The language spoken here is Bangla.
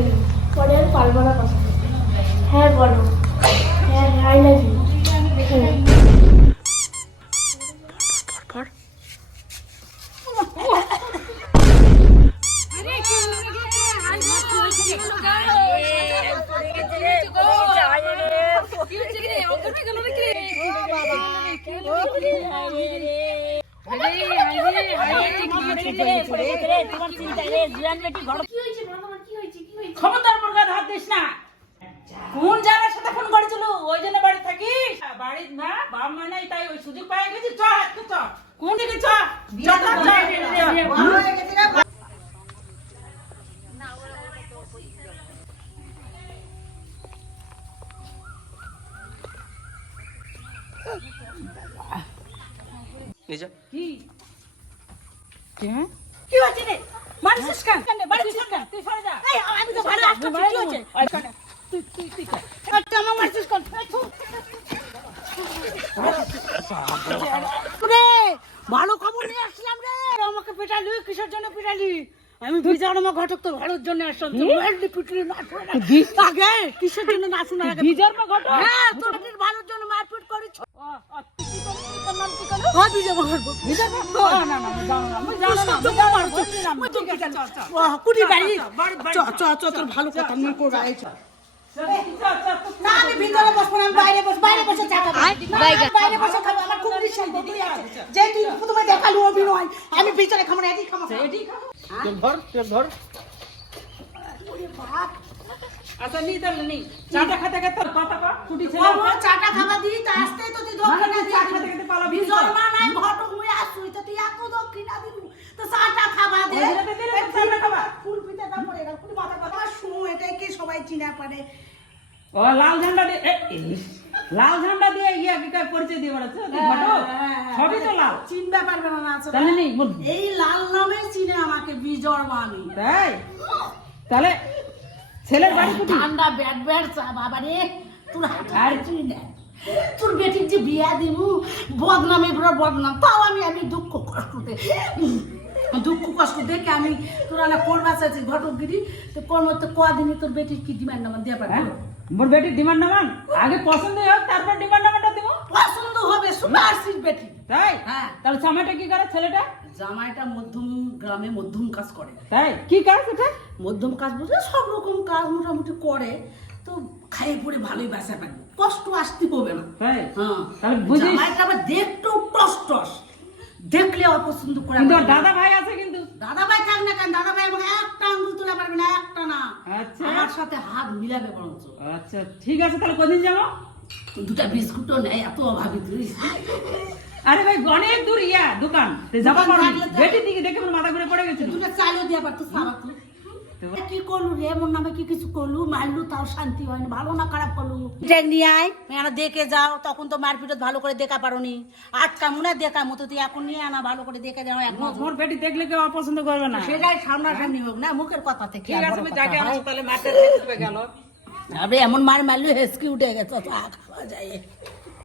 পারিনি, পরে আর পারবো না কথা বলতে। হ্যাঁ বলো, হ্যাঁ আই লাভ ইউ। ক্ষমতার মুরগা হাত দিস না। কোন জায়গার সাথে ফোন করেছিল? ওই জন্য বাড়ি থাকিস? বাড়ি না, বাপ মা নাই, তাই ওই সুযোগ পাই গেছি। চ আজকে চ, কোন দিকে চ? কি কি হচ্ছে রে? মানসিস কেন? বাড়ি ছিস কেন? তুই সরে যা। আমি তো ভালো আসছি, কি হচ্ছে? তুই একটা আমার মানসিস কেন? রে ভালো খবর নিয়ে আসলাম রে। আমাকে পেটালি কিসের জন্য পেটালি? আমি বিজার আমার ঘটক তো ভালোর জন্য আসলাম। তো ওয়েলডি পিটলি না শোনা আগে কিসের জন্য না শোনা আগে বিজার মা ঘটক? হ্যাঁ তোর ভালোর জন্য মারপিট করিস। ভালো কথা মনে করে আমি ভিতরে বসবো না, আমি বাইরে বসে চা খাবো। বাইরে বসে খাবো, আমার খুব নিঃসন্দ যে তুই প্রথমে দেখালু অভিনয়, আমি ভিতরে খাবো না, এটি খাবো। ধর আচ্ছা নি তাহলে নি চাটা খেতে খেতে কথা কর ছুটি ছিল ও চাটা খাবা দি তা আসতে তো তুই দক্ষিণা দি চা খেতে খেতে পালা বিজল মা নাই ঘটক মুই আসুই তো তুই এত দক্ষিণা দিলু তো চাটা খাবা দে চাটা খাবা ফুল পিঠাটা পড়ে গেল ফুল মাথা কথা শু এটাই কি সবাই চিনা পারে ও লাল ঝান্ডা দিয়ে লাল ঝান্ডা দিয়ে ইয়া কি কার পরিচয় দিয়ে বড়ছে ঘটক সবই তো লাল চিনতে পারবে না আছে তাহলে নি এই লাল নামে চিনে আমাকে বিজল মামি তাই তাহলে ছেলের বাড়ি কোথায়? ঠান্ডা ব্যাট চা বাবা রে তোর আর তুই না তোর বেটির যে বিয়া দিমু বদনামে পুরো বদনাম তাও আমি দুঃখ কষ্ট দেখে আমি তোরা না করবা চাইছি ঘটকগিরি তো কোন মতো কদিনই তোর বেটির কি ডিমান্ড নামান দিয়ে পারবে মোর বেটির ডিমান্ড নামান আগে পছন্দ হোক তারপর ডিমান্ড নামানটা দিব পছন্দ হবে সুপার সিট বেটি তাই হ্যাঁ তাহলে জামাইটা কি করে ছেলেটা জামাইটা মধ্যম গ্রামে মধ্যম কাজ করে তাই কি কাজ এটা মধ্যম কাজ বুঝে সব রকম কাজ মোটামুটি করে তো খাইয়ে পড়ে ভালোই বাসা পাবে কষ্ট আসতে হবে না তাই হ্যাঁ তাহলে বুঝিস জামাইটা আবার দেখতেও টস দেখলে অপছন্দ করে কিন্তু দাদা ভাই আছে কিন্তু দাদা ভাই থাক না কেন দাদা ভাই আমাকে একটা আঙ্গুল তুলে পারবে না একটা না আচ্ছা আমার সাথে হাত মিলাবে বরঞ্চ আচ্ছা ঠিক আছে তাহলে কদিন যাবো দুটা বিস্কুটও নেই এত অভাবী তুই আরে ভাই অনেক দূর ইয়া দোকান যাবা বেটি দিকে দেখে আমার মাথা ঘুরে পড়ে গেছে দুটো চাইলো দিয়া পারতো সারা তুই কি করলু রে মোর নামে কি কিছু করলু মারলু তাও শান্তি হয়নি ভালো না খারাপ করলু দেখ নিয়ে আয় মেয়েরা দেখে যাও তখন তো মারপিট ভালো করে দেখা পারোনি আটকা মুনা দেখা মতো তুই এখন নিয়ে আনা ভালো করে দেখে যাও এখন মোর বেটি দেখলে কেউ অপছন্দ করবে না সেটাই সামনাসামনি হোক না মুখের কথা থেকে ঠিক আছে আমি যাকে আনছো তাহলে মারতে গেল আরে এমন মারলু হেসকি উঠে গেছে তো খাওয়া যায়